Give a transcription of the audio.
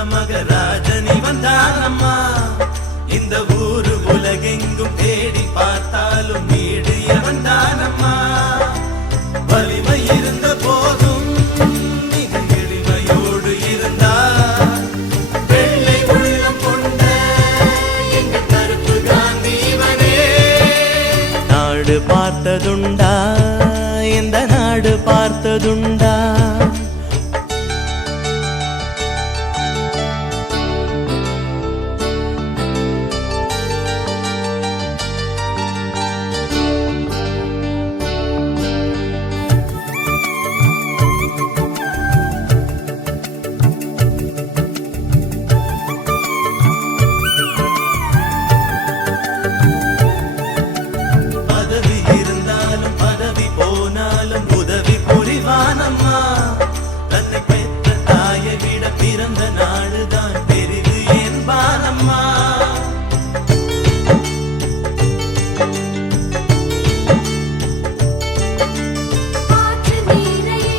கொடுத்த மகராஜனி வந்தானம்மா இந்த ஊரு உலகெங்கும் தேடி பார்த்தாலும் வீடு எவன்தானம்மா வலிமை இருந்த போதும் மிக எளிமையோடு இருந்தா வெள்ளை உள்ளம் கொண்ட எங்கள் கருப்பு காந்தி இவனே. நாடு பார்த்ததுண்டா இந்த நாடு பார்த்ததுண்டா. பிறந்த நாடுதான் பெரிது என்பானம்மா ஆற்று நீரையே